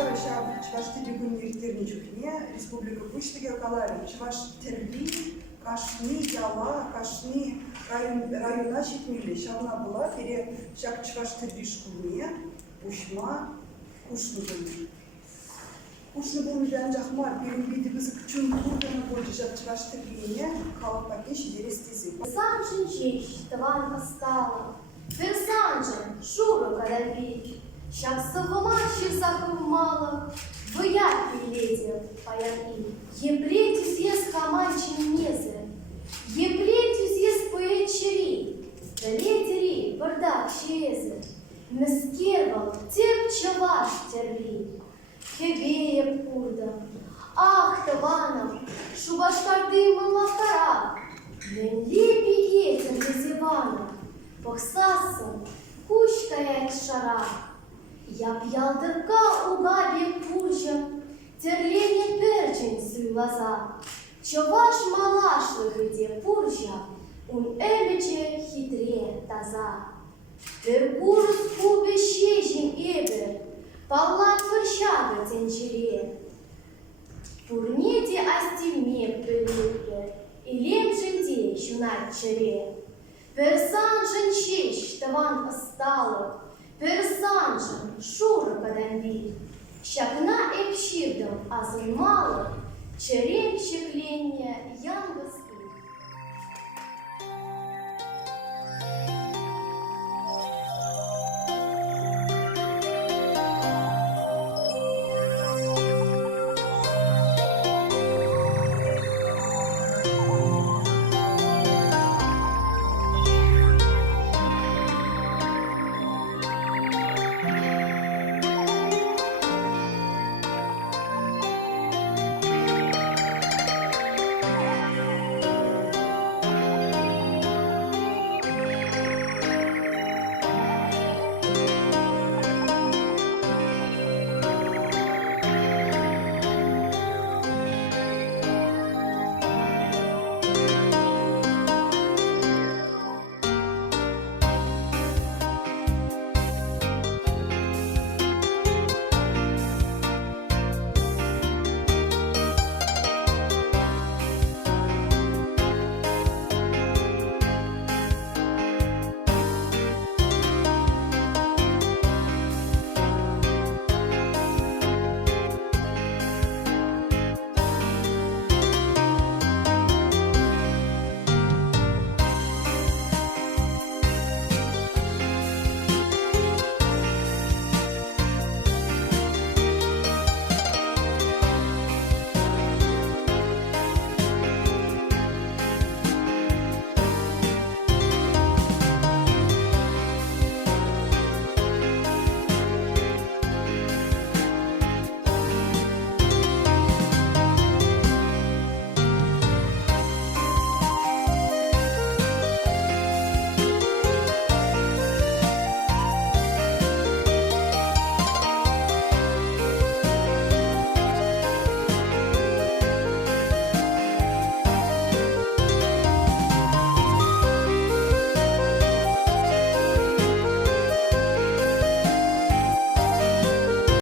Бараша Чуваш Тилигун Ниртерни Чухне, Республика Куштига Калари, Чуваш Терли, Кашни, Яла, Кашни, района Читмили, Шавна была, пере Шак Чуваш Терли Шкуне, Ушма, Кушнубун. Кушнубун Бян Жахмар, перебиди біз күчун курданы бойды Шак Чуваш Терли, Калапаки Шидерестизи. Санжин чеч, таван остала, Ферсанжин, Шура Кадави, Щак совлачи захумала, Вояк леди паяни, Еплетюс ес хаманчин незе, Еплетюс ес поечери, Летери бардак щезе, Мескервал теп чаваш терли, Хевея пурда, Ах, таванов, Шубашкарды малахара, Лепи етер лезевана, Пахсасан, кучкая шара. Я п'ялдырка у габі пуржа, Терлені перчень силаза, Човаш малаш вигиде пуржа, Un емече хитре таза. Перкурус кубе щежін ебе, Паллат вършага тенчере. Пурнете астиме пелюке, И лемшин де щунат чере. Персанжин щеч таван остало, Персанжин Шура Каданві, Щакна епщирдом азимало, Черем щеклення янгас